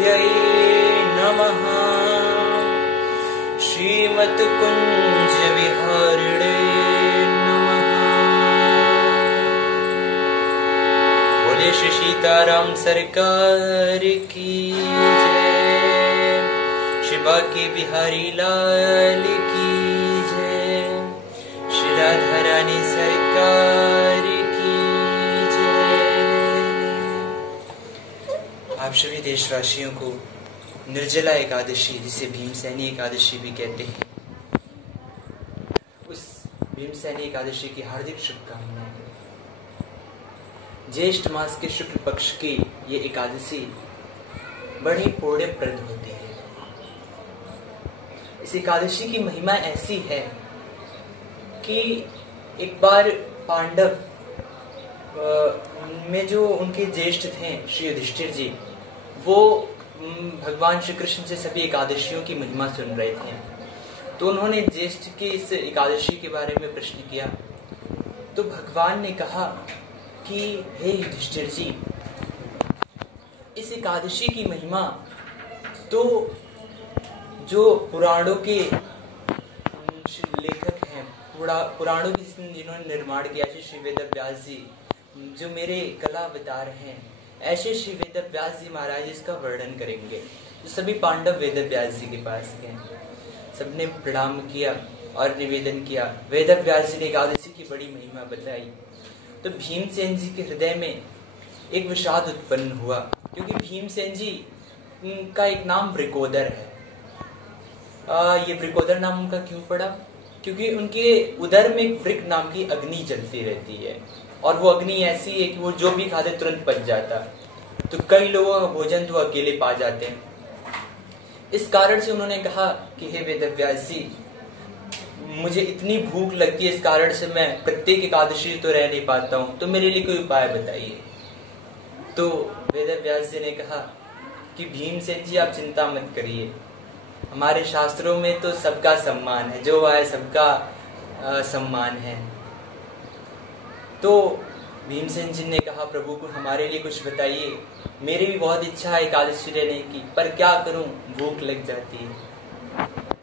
सरस्वत्यै नमः। श्रीमत्कुञ्जविहारिणे नमः। बोले श्री सीताराम सरकार की जय। श्री बांके बिहारी लाल की जय। श्री राधा रानी सरकार की जय। आप सभी देशवासियों को निर्जला एकादशी, जिसे भीमसेनी एकादशी भी कहते हैं, उस भीमसेनी एकादशी की हार्दिक शुभकामनाएं। ज्येष्ठ मास के शुक्ल पक्ष की ये एकादशी बड़ी पुण्यप्रद होती है। इस एकादशी की महिमा ऐसी है कि एक बार पांडव में जो उनके ज्येष्ठ थे श्री युधिष्ठिर जी, वो भगवान श्री कृष्ण से सभी एकादशियों की महिमा सुन रहे थे। तो उन्होंने ज्येष्ठ की इस एकादशी के बारे में प्रश्न किया। तो भगवान ने कहा कि हे युधिष्ठिर जी, इस एकादशी की महिमा तो जो पुराणों के लेखक हैं, पुराणों की जिन्होंने निर्माण किया, श्री वेदव्यास जी, जो मेरे कला अवतार हैं, ऐसे श्री वेदव्यास जी महाराज इसका वर्णन करेंगे। जो सभी पांडव वेदव्यास जी के पास गए, सबने प्रणाम किया और निवेदन किया। वेदव्यास जी ने एकादशी की बड़ी महिमा बताई। तो भीमसेन जी के हृदय में एक विषाद उत्पन्न हुआ, क्योंकि भीमसेन जी का एक नाम वृकोदर है। ये वृकोदर नाम उनका क्यों पड़ा? क्योंकि उनके उदर में एक वृक नाम की अग्नि जलती रहती है, और वो अग्नि ऐसी है कि वो जो भी खाते तुरंत पच जाता। तो कई लोगों का भोजन तो अकेले पा जाते हैं। इस कारण से उन्होंने कहा कि हे वेदव्यास जी, मुझे इतनी भूख लगती है, इस कारण से मैं प्रत्येक एकादशी तो रह नहीं पाता हूँ, तो मेरे लिए कोई उपाय बताइए। तो वेदव्यास जी ने कहा कि भीमसेन जी, आप चिंता मत करिए, हमारे शास्त्रों में तो सबका सम्मान है, जो आए सबका सम्मान है। तो भीमसेन जी ने कहा, प्रभु को हमारे लिए कुछ बताइए, मेरी भी बहुत इच्छा है एकादशी रहने की, पर क्या करूं, भूख लग जाती है।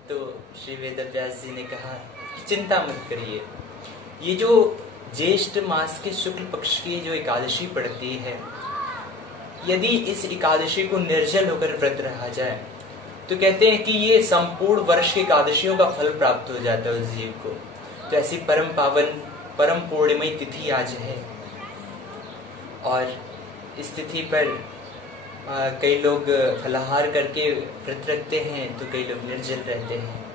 तो श्री वेदव्यास जी ने कहा कि चिंता मत करिए, ये जो ज्येष्ठ मास के शुक्ल पक्ष की जो एकादशी पड़ती है, यदि इस एकादशी को निर्जल होकर व्रत रहा जाए तो कहते हैं कि ये संपूर्ण वर्ष की एकादशियों का फल प्राप्त हो जाता है उस जीव को। तो ऐसी परम पावन परम पूर्णिमयी तिथि आज है, और इस तिथि पर कई लोग फलाहार करके व्रत रखते हैं, तो कई लोग निर्जल रहते हैं,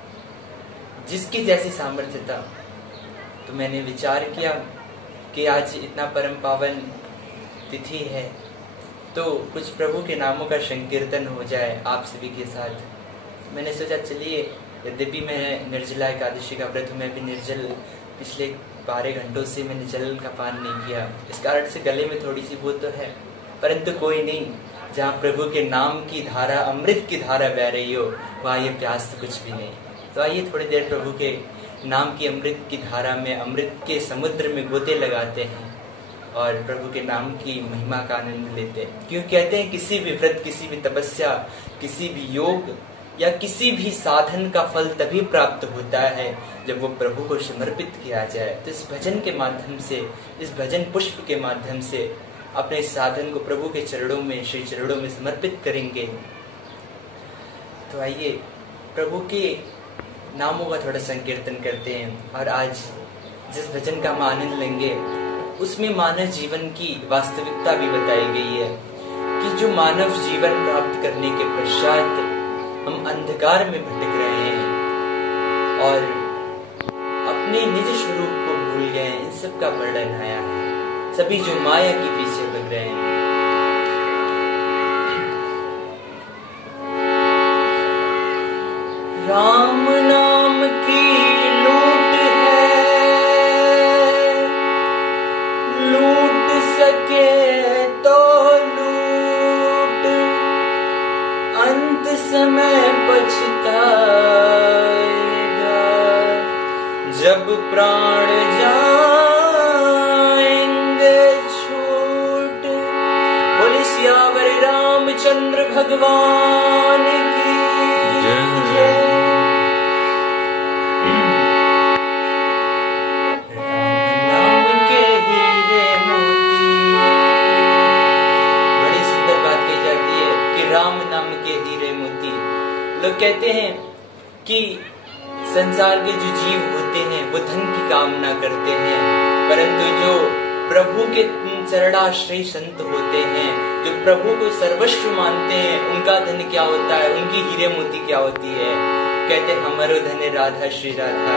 जिसकी जैसी सामर्थ्यता। तो मैंने विचार किया कि आज इतना परम पावन तिथि है, तो कुछ प्रभु के नामों का संकीर्तन हो जाए आप सभी के साथ। मैंने सोचा चलिए, यद्यपि मैं निर्जला एकादशी का व्रत हूँ, मैं भी निर्जल पिछले 12 घंटों से मैंने जल का पान नहीं किया, इस कारण से गले में थोड़ी सी वो तो है, परंतु कोई नहीं, जहाँ प्रभु के नाम की धारा, अमृत की धारा बह रही हो, वहाँ ये प्यास तो कुछ भी नहीं। तो आइए थोड़ी देर प्रभु के नाम की अमृत की धारा में, अमृत के समुद्र में गोते लगाते हैं और प्रभु के नाम की महिमा का आनंद लेते हैं। क्यों कहते हैं किसी भी व्रत, किसी भी तपस्या, किसी भी योग या किसी भी साधन का फल तभी प्राप्त होता है जब वो प्रभु को समर्पित किया जाए। तो इस भजन के माध्यम से, इस भजन पुष्प के माध्यम से अपने साधन को प्रभु के चरणों में, श्री चरणों में समर्पित करेंगे। तो आइए प्रभु के नामों का थोड़ा संकीर्तन करते हैं, और आज जिस भजन का हम आनंद लेंगे उसमें मानव जीवन की वास्तविकता भी बताई गई है कि जो मानव जीवन प्राप्त करने के पश्चात हम अंधकार में भटक रहे हैं और अपने निज स्वरूप को भूल गए हैं, इन सब का वर्णन आया है। सभी जो माया के पीछे लग रहे हैं, राम नाम की लूट है, लूट सके तो लूट, अंत समय पछताएगा जब प्राण जाएंगे छूट। बोले सियावर रामचंद्र रामचंद्र भगवान की जय। राम नाम के हीरे मोती। बड़ी सुंदर बात कही जाती है कि राम नाम के हीरे मोती। लोग कहते हैं कि संसार के जो जीव होते हैं वो धन की कामना करते हैं, परंतु जो प्रभु के चरणाश्रयी संत होते हैं, जो प्रभु को सर्वस्व मानते हैं, उनका धन क्या होता है, उनकी हीरे मोती क्या होती है। कहते हमारो धन राधा श्री राधा।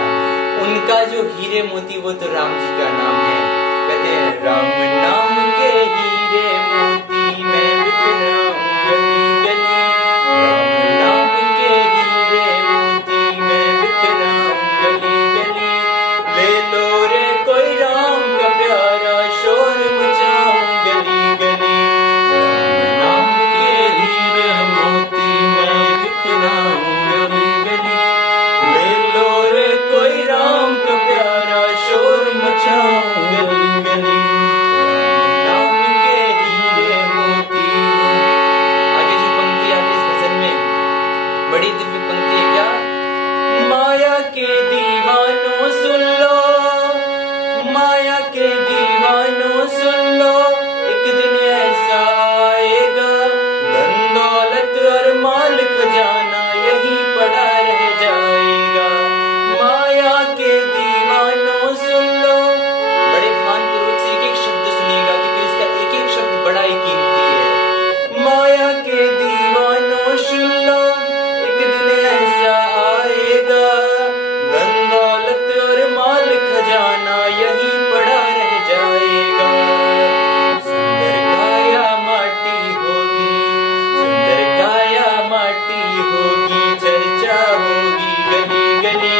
उनका जो हीरे मोती वो तो राम जी का नाम है। कहते हैं राम नाम के हीरे मोती मैं बिखराऊं गली गली। राम नाम के हीरे मोती मैं बिखराऊं गली गली। ले लो रे कोई राम का प्यारा शोर मचाऊं गली गली। राम नाम के हीरे मोती मैं बिखराऊं गली गली। ले लो रे कोई राम का प्यारा शोर मचाऊं गली गली। राम नाम के हीरे मोती। आगे जो पंक्ति आती है इस भजन में, बड़ी दिव्य पंक्ति है। क्या? माया के दीवानों सुन लो, माया के दीवानों सुन लो, एक दिन ऐसा आएगा धन दौलत और माल खजाना यही पड़ा रह जाएगा। माया के दीवानों सुन लो। बड़े ध्यानपूर्वक से एक एक शब्द सुनिएगा क्योंकि इसका एक एक शब्द बड़ा ही कीमती है। माया के दीवानों सुन लो, एक दिन ऐसा आएगा धन दौलत और माल खजाना यही पड़ा रह जाएगा। सुंदर काया माटी होगी, सुंदर काया माटी होगी, चर्चा होगी गली गली।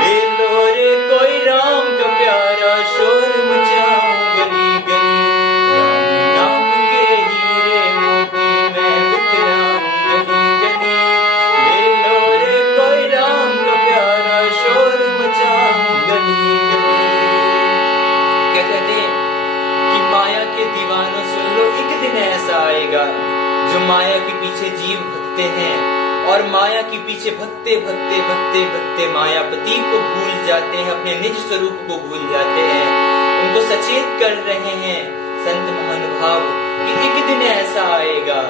ले लो रे कोई राम का प्यारा शोर मचाऊं गली गली। राम नाम के हीरे मोती मैं बिखराऊं गली गली। ले लो रे कोई राम का प्यारा शोर मचाऊं गली गली। क्या कहते हैं कि माया के दीवानों सुन लो, एक दिन ऐसा आएगा जो माया के पीछे जीव भगते हैं और माया के पीछे भगते भगते भगते भगते मायापति को भूल जाते हैं, अपने निज स्वरूप को भूल जाते हैं। उनको सचेत कर रहे हैं संत महानुभाव कि एक दिन ऐसा आएगा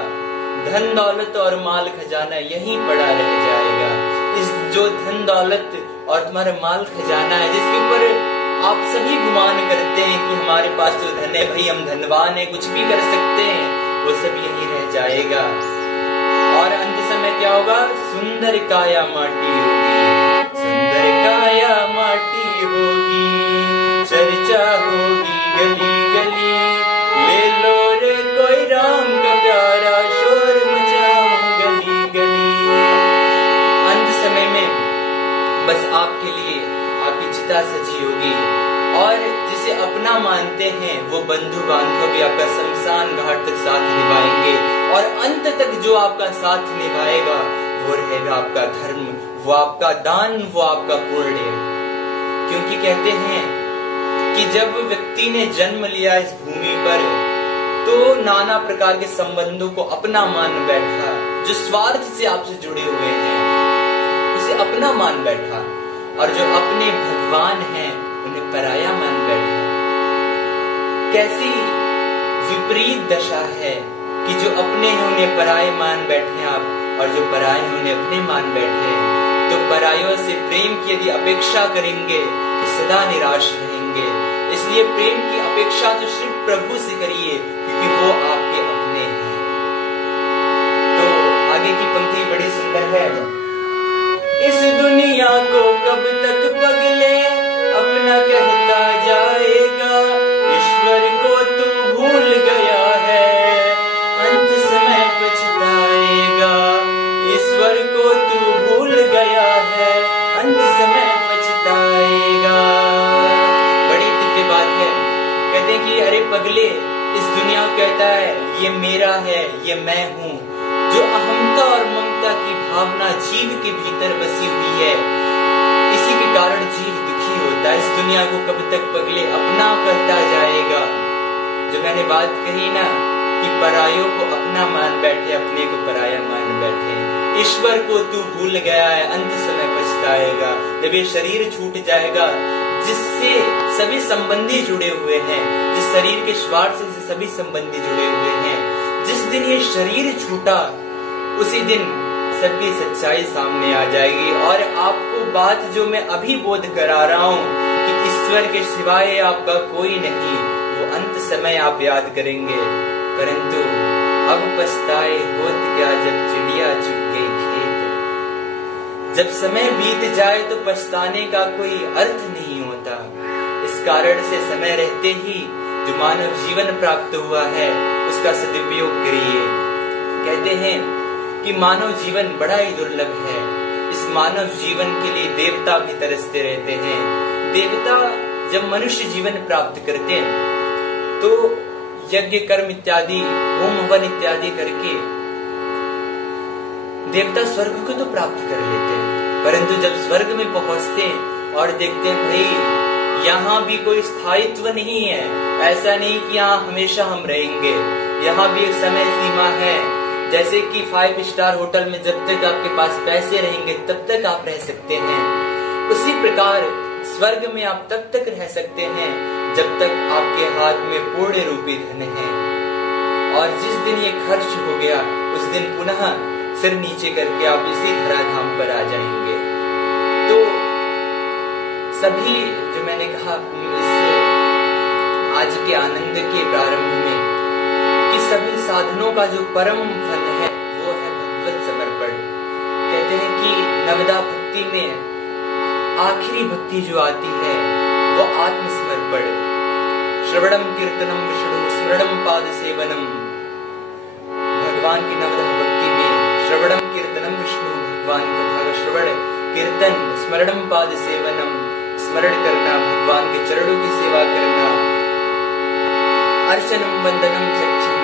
धन दौलत और माल खजाना यहीं पड़ा रह जाएगा। इस जो धन दौलत और तुम्हारा माल खजाना है जिसके ऊपर आप सभी गुमान करते हैं कि हमारे पास तो धन है, भाई हम धनवान है, कुछ भी कर सकते हैं, वो सब यहीं रह जाएगा। और अंत समय क्या होगा? सुंदर काया माटी होगी, सुंदर काया माटी होगी, चर्चा होगी गली गली। ले लो रे कोई राम का प्यारा शोर मचाऊं गली गली। अंत समय में बस आपके लिए आपकी चिता सजी होगी और जिसे अपना मानते हैं वो बंधु बांधव भी आपका शमशान घाट तक साथ निभाएंगे और अंत तक जो आपका साथ निभाएगा वो रहेगा आपका धर्म, वो आपका दान, वो आपका पुण्य। क्योंकि कहते हैं कि जब व्यक्ति ने जन्म लिया इस भूमि पर तो नाना प्रकार के संबंधों को अपना मान बैठा, जो स्वार्थ से आपसे जुड़े हुए हैं उसे अपना मान बैठा और जो अपने भगवान हैं उन्हें पराया मान बैठा। कैसी विपरीत दशा है कि जो अपने हैं उन्हें पराये मान बैठे आप और जो पराये हैं उन्हें अपने मान बैठे हैं। तो परायों से प्रेम की यदि अपेक्षा करेंगे तो सदा निराश रहेंगे। इसलिए प्रेम की अपेक्षा तो सिर्फ प्रभु से करिए क्योंकि वो आपके अपने हैं। तो आगे की पंक्ति बड़ी सुंदर है। इस दुनिया को कब तक पगले अपना कहता जाएगा, ईश्वर को तू भूल गया है अंत समय पछताएगा। ईश्वर को तू भूल गया है अंत समय पछताएगा। बड़ी दिव्य बात है। कहते हैं कि अरे पगले, इस दुनिया को कहता है ये मेरा है, ये मैं हूँ। जो अहंता और ममता की भावना जीव के भीतर बसी हुई है, इसी के कारण जीव दुखी होता है। इस दुनिया को कब तक पगले अपना कहता जाएगा। जो मैंने बात कही ना कि परायों को अपना मान बैठे, अपने को पराया मान बैठे। ईश्वर को तू भूल गया है, अंत समय पछताएगा। जब ये शरीर छूट जाएगा जिससे सभी संबंधी जुड़े हुए हैं, जिस शरीर के स्वार्थ से सभी संबंधी जुड़े हुए हैं, जिस दिन ये शरीर छूटा उसी दिन सबकी सच्चाई सामने आ जाएगी। और आपको बात जो मैं अभी बोध करा रहा हूँ कि ईश्वर के सिवाय आपका कोई नहीं, वो अंत समय आप याद करेंगे। परंतु अब पछताए होत क्या जब चिड़िया चुग गई खेत। जब समय बीत जाए तो पछताने का कोई अर्थ नहीं होता। इस कारण से समय रहते ही जो मानव जीवन प्राप्त हुआ है उसका सदुपयोग करिए। कहते हैं कि मानव जीवन बड़ा ही दुर्लभ है। इस मानव जीवन के लिए देवता भी तरसते रहते हैं। देवता जब मनुष्य जीवन प्राप्त करते हैं तो यज्ञ कर्म इत्यादि होम हवन इत्यादि करके देवता स्वर्ग को तो प्राप्त कर लेते हैं, परंतु जब स्वर्ग में पहुंचते हैं और देखते हैं भाई यहाँ भी कोई स्थायित्व नहीं है, ऐसा नहीं कि यहाँ हमेशा हम रहेंगे, यहाँ भी एक समय सीमा है। जैसे कि 5 स्टार होटल में जब तक आपके पास पैसे रहेंगे तब तक आप रह सकते हैं, उसी प्रकार स्वर्ग में आप तब तक रह सकते हैं जब तक आपके हाथ में पूर्ण रूपी धन है। और जिस दिन ये खर्च हो गया उस दिन पुनः सिर नीचे करके आप इसी धराधाम पर आ जाएंगे। तो सभी जो मैंने कहा इस आज के आनंद के प्रारंभ में कि सभी साधनों का जो परम फल है वो है भगवत समर्पण। कहते हैं कि नवदा भक्ति में आखिरी भक्ति जो आती है वो आत्मसमर्पण। श्रवणम कीर्तनम विष्णु स्मरणम पाद सेवनम। भगवान की नवदा भक्ति में श्रवणम कीर्तनम विष्णु, भगवान कथा का श्रवण कीर्तन, स्मरणम पाद सेवनम, स्मरण करना, भगवान के चरणों की सेवा करना, अर्चनम वंदनम सख्यम,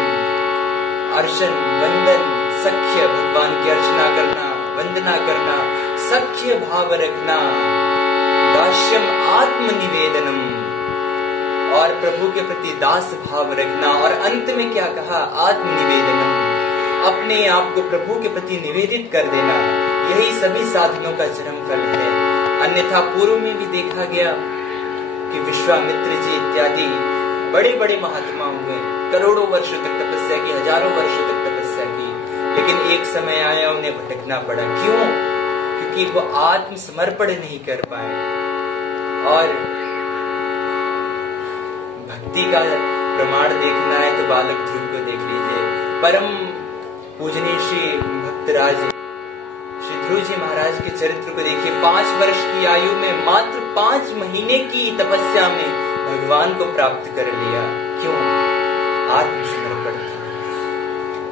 अर्चन वंदन सख्य, भगवान की अर्चना करना, वंदना करना, सख्य भाव रखना, दास्यम आत्मनिवेदनम, और प्रभु के प्रति दास भाव रखना। और अंत में क्या कहा? आत्मनिवेदनम, अपने आप को प्रभु के प्रति निवेदित कर देना। यही सभी साधनों का चरम फल है। अन्यथा पूर्व में भी देखा गया कि विश्वामित्र जी इत्यादि बड़े बड़े महात्मा हुए, करोड़ों वर्षों तक तपस्या की, हजारों वर्षों तक तपस्या की, लेकिन एक समय आया उन्हें भटकना पड़ा। क्यों? क्योंकि वो आत्मसमर्पण नहीं कर पाए। और भक्ति का प्रमाण देखना है तो बालक ध्रुव को देख लीजिए। परम पूजनीय श्री भक्तराज श्री ध्रुव जी महाराज के चरित्र को देखिए। 5 वर्ष की आयु में मात्र 5 महीने की तपस्या में भगवान को प्राप्त कर लिया। क्यों? आत्मसमर्पण था।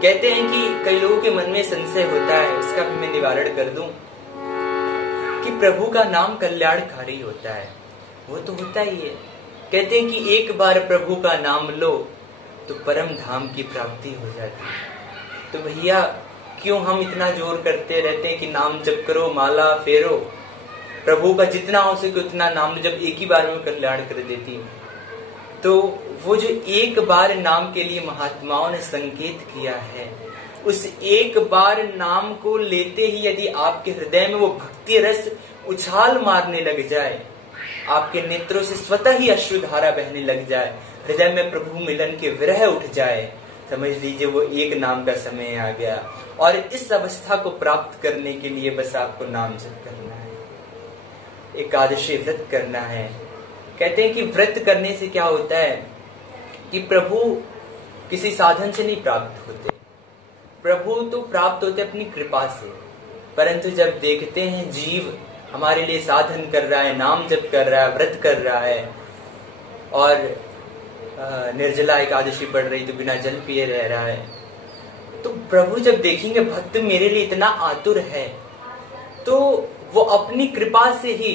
कहते हैं कि कई लोगों के मन में संशय होता है, उसका भी मैं निवारण कर दूं कि प्रभु का नाम कल्याणकारी होता है। वो तो होता ही है। कहते हैं कि एक बार प्रभु का नाम लो तो परम धाम की प्राप्ति हो जाती है। तो भैया क्यों हम इतना जोर करते रहते हैं कि नाम जप करो, माला फेरो, प्रभु का जितना हो सके उतना नाम जब एक ही बार में कल्याण कर देती है। तो वो जो एक बार नाम के लिए महात्माओं ने संकेत किया है, उस एक बार नाम को लेते ही यदि आपके हृदय में वो भक्ति रस उछाल मारने लग जाए, आपके नेत्रों से स्वतः ही अश्रुधारा बहने लग जाए, हृदय में प्रभु मिलन के विरह उठ जाए, समझ लीजिए वो एक नाम का समय आ गया। और इस अवस्था को प्राप्त करने के लिए बस आपको नाम जप करना है, एकादशी व्रत करना है। कहते हैं कि व्रत करने से क्या होता है कि प्रभु किसी साधन से नहीं प्राप्त होते, प्रभु तो प्राप्त होते अपनी कृपा से। परंतु जब देखते हैं जीव हमारे लिए साधन कर रहा है, नाम जप कर रहा है, व्रत कर रहा है और निर्जला एकादशी पढ़ रही तो बिना जल पिए रह रहा है, तो प्रभु जब देखेंगे भक्त मेरे लिए इतना आतुर है, तो वो अपनी कृपा से ही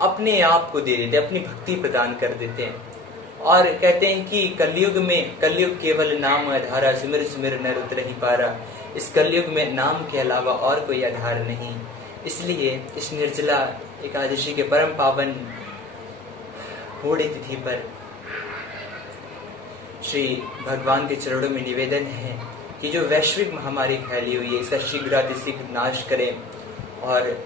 अपने आप को दे देते, अपनी भक्ति प्रदान कर देते हैं। और कहते हैं कि कलयुग केवल नाम आधारा, सिमर सिमर नर उतरहि पारा। इस कलयुग में नाम के अलावा और कोई आधार नहीं। इसलिए इस निर्जला एकादशी के परम पावन पूर्ण तिथि पर श्री भगवान के चरणों में निवेदन है कि जो वैश्विक महामारी फैली हुई है इसका शीघ्रातिशीघ्र नाश करें, और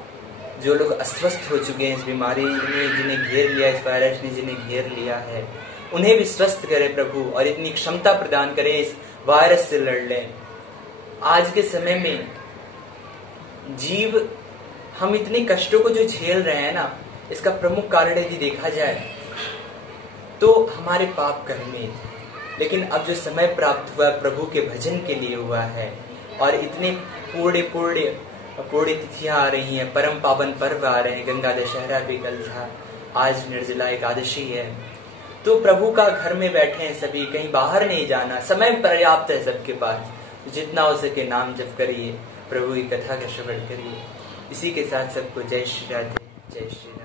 जो लोग अस्वस्थ हो चुके हैं इस बीमारी ने जिन्हें घेर लिया, इस वायरस ने जिन्हें घेर लिया है, उन्हें भी स्वस्थ करें प्रभु, और इतनी क्षमता प्रदान करें इस वायरस से लड़ लें। आज के समय में जीव हम इतने कष्टों को जो झेल रहे हैं ना, इसका प्रमुख कारण यदि देखा जाए तो हमारे पाप कर्म में थे। लेकिन अब जो समय प्राप्त हुआ प्रभु के भजन के लिए हुआ है, और इतने पूर्ण तिथियां आ रही हैं, परम पावन पर्व आ रहे हैं, गंगा दशहरा भी कल था, आज निर्जला एकादशी है, तो प्रभु का घर में बैठे हैं सभी, कहीं बाहर नहीं जाना, समय पर्याप्त है सबके पास, जितना हो सके नाम जप करिए, प्रभु की कथा का श्रवण करिए। इसी के साथ सबको जय श्री राधे, जय श्री राधे।